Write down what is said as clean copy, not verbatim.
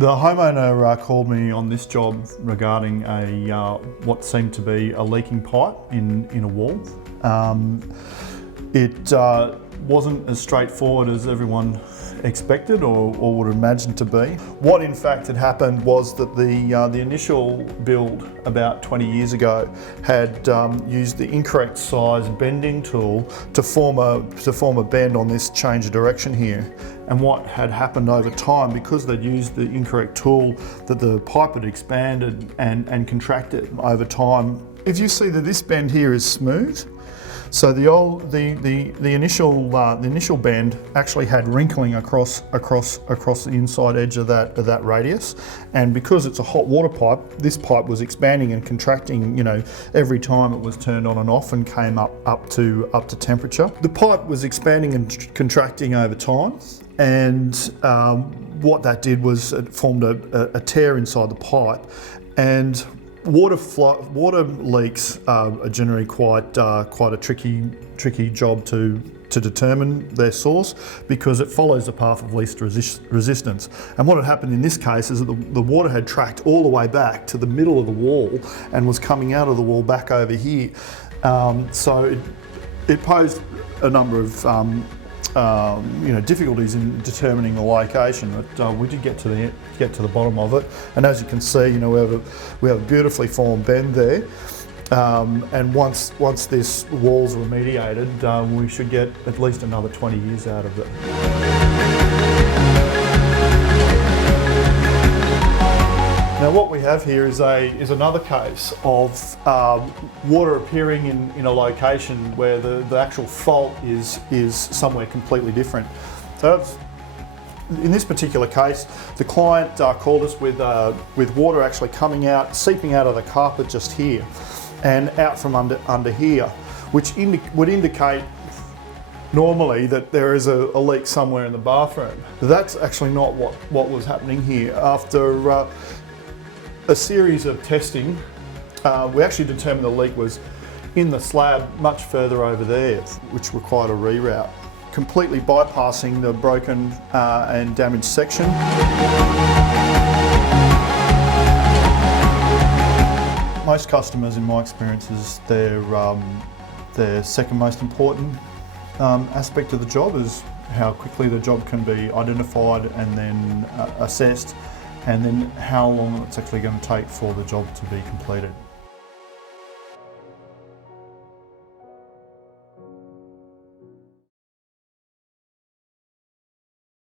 The homeowner called me on this job regarding what seemed to be a leaking pipe in a wall. It wasn't as straightforward as everyone expected or would imagine to be. What in fact had happened was that the initial build about 20 years ago had used the incorrect size bending tool to form a bend on this change of direction here. And what had happened over time, because they'd used the incorrect tool, that the pipe had expanded and contracted over time. If you see that this bend here is smooth, so the initial bend actually had wrinkling across the inside edge of that radius, and because it's a hot water pipe, this pipe was expanding and contracting, every time it was turned on and off and came up to temperature. The pipe was expanding and contracting over time, and what that did was it formed a tear inside the pipe, and water leaks are generally quite a tricky job to determine their source, because it follows the path of least resistance. And what had happened in this case is that the water had tracked all the way back to the middle of the wall and was coming out of the wall back over here. So it posed a number of difficulties in determining the location, but we did get to the bottom of it. And as you can see, we have a beautifully formed bend there. And once this wall's remediated, we should get at least another 20 years out of it. Now what we have here is another case of water appearing in a location where the actual fault is somewhere completely different. So in this particular case, the client called us with water actually coming out, seeping out of the carpet just here and out from under here, which would indicate normally that there is a leak somewhere in the bathroom. But that's actually not what was happening here. After a series of testing, we actually determined the leak was in the slab much further over there, which required a reroute, completely bypassing the broken and damaged section. Most customers, in my experience, is their second most important aspect of the job is how quickly the job can be identified and then assessed, and then how long it's actually going to take for the job to be completed.